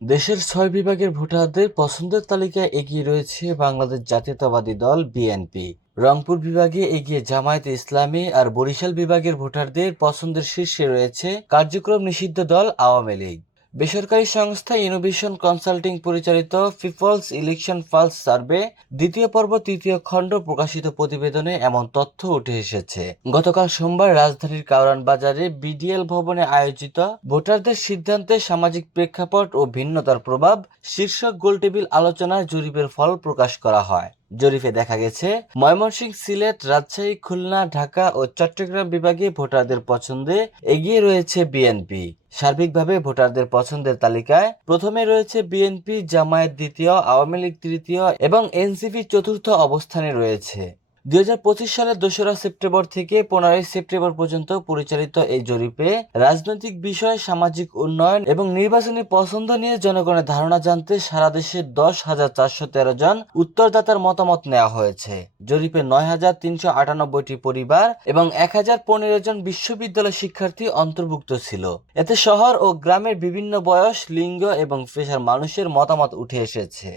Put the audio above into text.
দেশের ৬ বিভাগের ভোটারদের পছন্দের তালিকায় এগিয়ে রয়েছে বাংলাদেশ জাতীয়তাবাদী দল বিএনপি। রংপুর বিভাগে এগিয়ে জামায়াতে ইসলামী আর বরিশাল বিভাগের ভোটারদের পছন্দের শীর্ষে রয়েছে কার্যক্রম নিষিদ্ধ দল আওয়ামী লীগ। বেসরকারি সংস্থা ইনোভেশন কনসাল্টিং পরিচালিত পিপলস ইলেকশন পালস সার্ভে দ্বিতীয় পর্ব তৃতীয় খণ্ড প্রকাশিত প্রতিবেদনে এমন তথ্য উঠে এসেছে। গতকাল সোমবার রাজধানীর কারওয়ান বাজারে বিডিএল ভবনে আয়োজিত ভোটারদের সিদ্ধান্তে সামাজিক প্রেক্ষাপট ও ভিন্নতার প্রভাব শীর্ষক গোলটেবিল আলোচনায় জরিপের ফল প্রকাশ করা হয়। জরিপে দেখা গেছে, ময়মনসিংহ, সিলেট, রাজশাহী, খুলনা, ঢাকা ও চট্টগ্রাম বিভাগে ভোটারদের পছন্দে এগিয়ে রয়েছে বিএনপি। সার্বিকভাবে ভোটারদের পছন্দের তালিকায় প্রথমে রয়েছে বিএনপি, জামায়াত দ্বিতীয়, আওয়ামী লীগ তৃতীয় এবং এনসিপি চতুর্থ অবস্থানে রয়েছে। ২০২৫ সালের ২রা সেপ্টেম্বর থেকে ১৫ই সেপ্টেম্বর পর্যন্ত পরিচালিত এই জরিপে রাজনৈতিক বিষয়, সামাজিক উন্নয়ন এবং নির্বাচনী পছন্দ নিয়ে জনগণের ধারণা জানতে সারা দেশে ১০,৪১৩ জন উত্তরদাতার মতামত নেওয়া হয়েছে। জরিপে ৯,৩৯৮টি পরিবার এবং ১,০১৫ জন বিশ্ববিদ্যালয় শিক্ষার্থী অন্তর্ভুক্ত ছিল। এতে শহর ও গ্রামের বিভিন্ন বয়স, লিঙ্গ এবং পেশার মানুষের মতামত উঠে এসেছে।